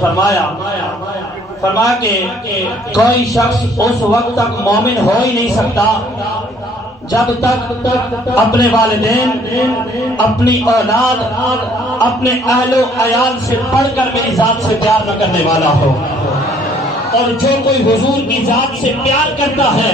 فرمایا کہ کوئی شخص اس وقت تک مومن ہو ہی نہیں سکتا جب تک اپنے والدین، اپنی اولاد، اپنے اہل و عیال سے پڑھ کر میری ذات سے پیار نہ کرنے والا ہو۔ اور جو کوئی حضور کی ذات سے پیار کرتا ہے،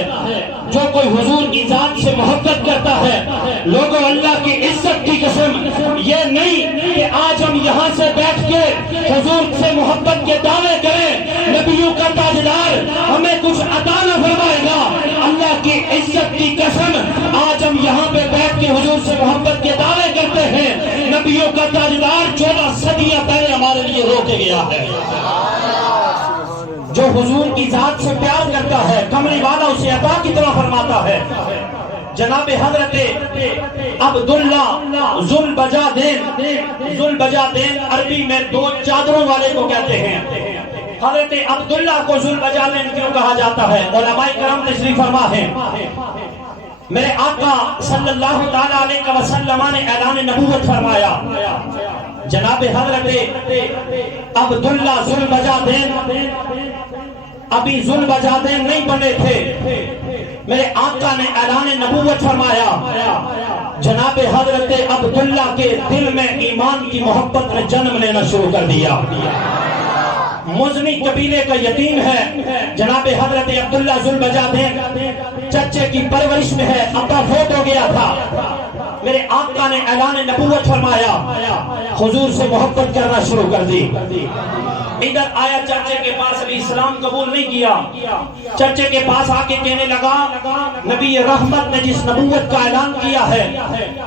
جو کوئی حضور کی ذات سے محبت کرتا ہے، لوگوں اللہ کی عزت کی قسم یہ نہیں کہ آج ہم یہاں سے بیٹھ کے حضور سے محبت کے دعوے کریں، نبیوں کا تاجدار ہمیں کچھ عطا نہ فرمائے گا۔ اللہ کی عزت کی قسم آج ہم یہاں پہ بیٹھ کے حضور سے محبت کے دعوے کرتے ہیں، نبیوں کا تاجدار 14 صدیاں پہلے ہمارے لیے رو کے گیا ہے۔ جو حضور کی ذات سے پیار کرتا ہے، کملی والا اسے عطا کی طرح فرماتا ہے۔ جناب حضرت عبداللہ ذوالبجادین عربی میں دو چادروں والے کو کہتے ہیں۔ حضرت عبداللہ کو ذوالبجادین کیوں کہا جاتا ہے؟ علماء کرام تشریف فرما ہے۔ میرے آقا صلی اللہ تعالیٰ علیہ وسلم نے اعلان نبوت فرمایا، جناب حضرت عبداللہ ذوالبجادین ابھی ذوالبجادین نہیں بنے تھے، میرے آقا نے اعلان نبوت فرمایا، جناب حضرت عبداللہ کے دل میں ایمان کی محبت نے جنم لینا شروع کر دیا۔ مزنی قبیلے کا یتیم ہے جناب حضرت عبداللہ ذوالبجادین، چچے کی پرورش میں ہے، ابا فوت ہو گیا تھا۔ میرے آقا نے اعلان نبوت فرمایا، حضور سے محبت کرنا شروع کر دی۔ ادھر آیا چچے کے پاس، ابھی اسلام قبول نہیں کیا، چچے کے پاس آ کے کہنے لگا، نبی رحمت نے جس نبوت کا اعلان کیا ہے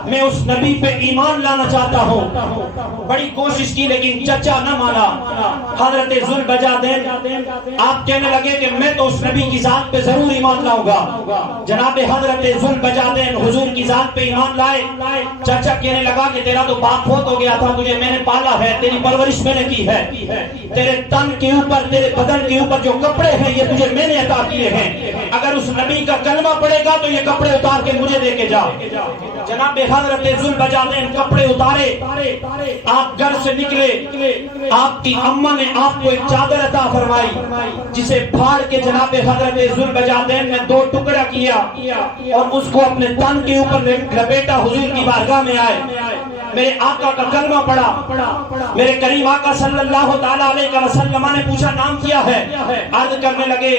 میں اس نبی پہ ایمان لانا چاہتا ہوں۔ بڑی کوشش کی لیکن چچا نہ مانا۔ حضرت ذوالبجادین آپ کہنے لگے کہ میں تو اس نبی کی ذات پہ ضرور ایمان لاؤں گا۔ جناب حضرت ذوالبجادین حضور کی ذات پہ ایمان لائے۔ چچا کہنے لگا کہ تیرا تو باپ فوت ہو گیا تھا، تجھے میں نے پالا ہے، تیری پرورش میں نے کی ہے، تیرے تن کے اوپر، تیرے بدن کے اوپر جو کپڑے ہیں یہ تجھے میں نے عطا کیے ہیں، اگر اس نبی کا کلمہ پڑے گا تو یہ کپڑے اتار کے مجھے دے کے جا۔ جناب حضرت ذوالبجادین کپڑے اتارے، آپ گھر سے نکلے، آپ کی اماں نے آپ کو ایک چادر عطا فرمائی جسے پھاڑ کے جناب حضرت ذوالبجادین نے 2 ٹکڑا کیا اور اس کو اپنے تن کے اوپر لپیٹا، حضور کی بارگاہ میں آئے، میرے آقا کا کلمہ پڑھا۔ میرے کریم آقا صلی اللہ تعالیٰ علیہ وسلم نے پوچھا نام کیا ہے؟ عرض کرنے لگے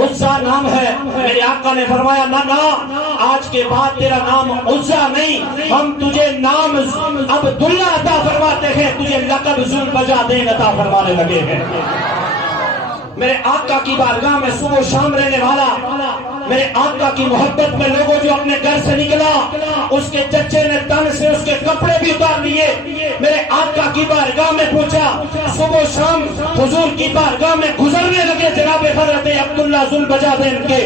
عزا نام ہے۔ میرے آقا نے فرمایا نہ، آج کے بعد تیرا نام عزا نہیں، ہم تجھے نام عبداللہ عطا فرماتے ہیں، تجھے لقب ذوالبجادین عطا فرمانے لگے ہیں۔ میرے آقا کی بارگاہ میں صبح و شام رہنے والا، میرے آقا کی محبت میں لوگوں جو اپنے گھر سے نکلا، اس کے چچے نے تن سے اس کے کپڑے بھی اتار لیے، میرے آقا کی بارگاہ میں پوچھا، صبح و شام حضور کی بارگاہ میں گزرنے لگے۔ جناب حضرت عبداللہ ذوالبجادین کے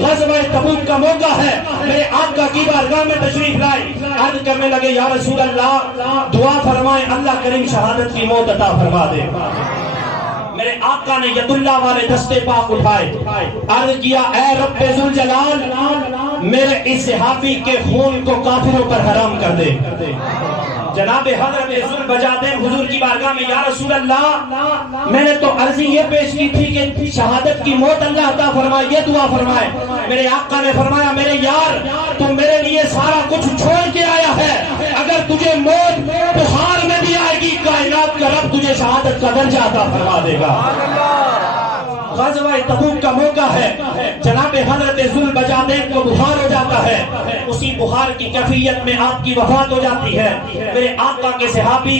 غزوہ تبوک کا موقع ہے، میرے آقا کی بارگاہ میں تشریف لائے، عرض کرنے لگے یا رسول اللہ دعا فرمائیں، اللہ کریم شہادت کی موت عطا فرما دے۔ میرے آقا نے ید اللہ والے دستے پاک اٹھائے، عرض کیا اے رب ذوالجلال میرے اس صحابی کے خون کو کافروں پر حرام کر دے۔ جناب حضرت ذوالبجادین حضور کی بارگاہ میں یا رسول اللہ میں نے تو عرضی یہ پیش کی تھی کہ شہادت کی موت اللہ عطا فرمائے، یہ دعا فرمائے۔ میرے آقا نے فرمایا میرے یار تو میرے لیے سارا کچھ چھوڑ کے آیا ہے، اگر تجھے موت بخار میں بھی آئے گی کائنات کا رب تجھے شہادت کا درجہ عطا فرما دے گا۔ غزوہ تبوک کا موقع ہے، جناب حضرت ذوالبجادین کو بخار ہو جاتا ہے، اسی بخار کی کیفیت میں آپ کی وفات ہو جاتی ہے۔ میرے آقا کے صحابی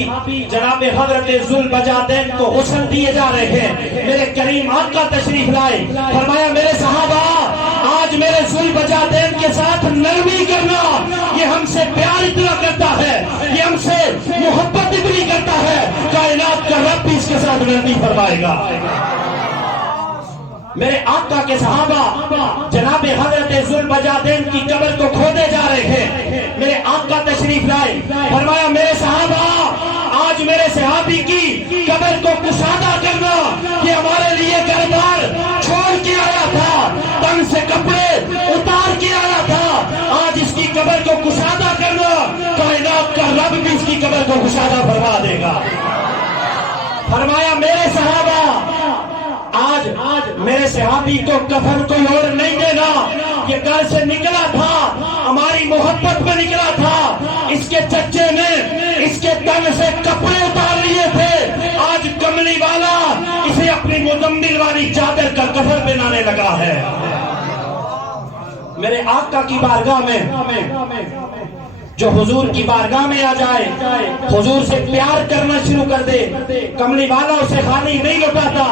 جناب حضرت ذوالبجادین کو غسل دیے جا رہے ہیں، میرے کریم آقا تشریف لائے، فرمایا میرے صحابہ آج میرے ذوالبجادین کے ساتھ نرمی کرنا، یہ ہم سے پیار اتنا کرتا ہے، یہ ہم سے محبت اتنی کرتا ہے، کائنات کا رب بھی اس کے ساتھ نرمی فرمائے گا۔ میرے آقا کے صحابہ جناب حضرت ذوالبجادین کی قبر کو کھودے جا رہے ہیں، میرے آقا تشریف لائے، فرمایا میرے صحابہ آج میرے صحابی کی قبر کو کشادہ کرنا، یہ ہمارے لیے گھر بار چھوڑ کے آیا تھا، تن سے کپڑے اتار کے آیا تھا، آج اس کی قبر کو کشادہ کرنا، کائنات کا رب بھی اس کی قبر کو کشادہ فرما دے گا۔ فرمایا میرے صحابہ آج میرے صحابی کو کفن کوئی اور نہیں دینا، یہ گھر سے نکلا تھا ہماری محبت میں نکلا تھا، اس کے چچے نے اس کے تن سے کپڑے اتار لیے تھے، آج کملی والا اسے اپنی مزمل والی چادر کا کفن پہنانے لگا ہے۔ میرے آقا کی بارگاہ میں جو حضور کی بارگاہ میں آ جائے، حضور سے پیار کرنا شروع کر دے، کملی والا اسے خالی نہیں لوٹاتا۔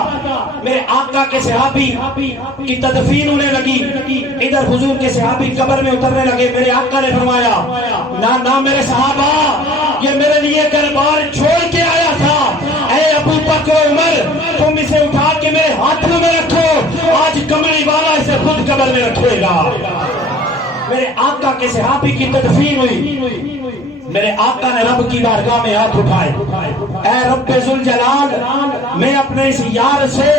میرے آقا کے صحابی کی تدفین ہونے لگی، ادھر حضور کے صحابی قبر میں اترنے لگے۔ میرے آقا نے فرمایا نہ میرے صحابہ، یہ میرے لیے دربار چھوڑ کے آیا تھا، اے ابو بکر عمر تم اسے اٹھا کے میرے ہاتھوں میں رکھو، آج کملی والا اسے خود قبر میں رکھے گا۔ میرے آقا کے صحابی کی تدفین ہوئی، میرے آقا نے رب کی بارگاہ میں ہاتھ اٹھائے، اے رب ذوالجلال میں اپنے اس یار سے،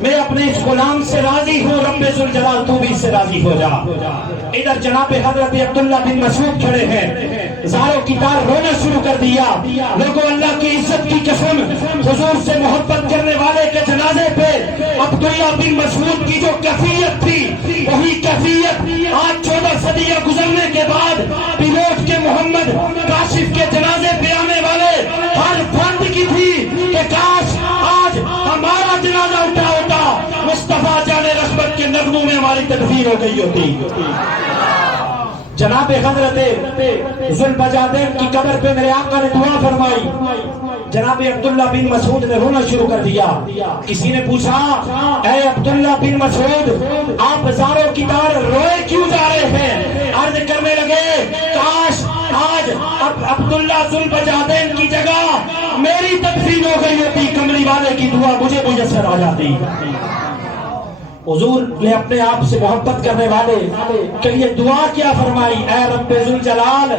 میں اپنے اس غلام سے راضی ہوں، رب ذوالجلال تو بھی اس سے راضی ہو جا۔ ادھر جناب حضرت عبداللہ بن مسعود کھڑے ہیں، زاروں کی تار رونا شروع کر دیا۔ لوگوں اللہ کی عزت کی قسم، حضور سے محبت کرنے والے کے جنازے پہ عبداللہ بن مسعود کی جو کیفیت تھی وہی کیفیت آج 14 صدیاں گزرنے کے بعد پیلوٹ کے محمد کاشف کے جنازے پہ آنے والے ہر فرد کی تھی کہ کاش آج ہمارا جنازہ اٹھا ہوتا، مصطفیٰ جان رحمت کے نغموں میں ہماری تدفین ہو گئی ہوتی۔ جناب حضرت ذوالبجادین کی قبر پہ میرے آقا نے دعا فرمائی، جناب عبداللہ بن مسعود نے رونا شروع کر دیا۔ کسی نے پوچھا اے عبداللہ بن مسعود آپ زاروں کی طرح روئے کیوں جا رہے ہیں؟ عرض کرنے لگے کاش آج عبداللہ ذوالبجادین کی جگہ میری تدفین ہو گئی ہوتی، کملی والے کی دعا مجھے میسر آ جاتی۔ حضور نے اپنے آپ سے محبت کرنے والے کے لیے دعا کیا فرمائی، اے رب ذوالجلال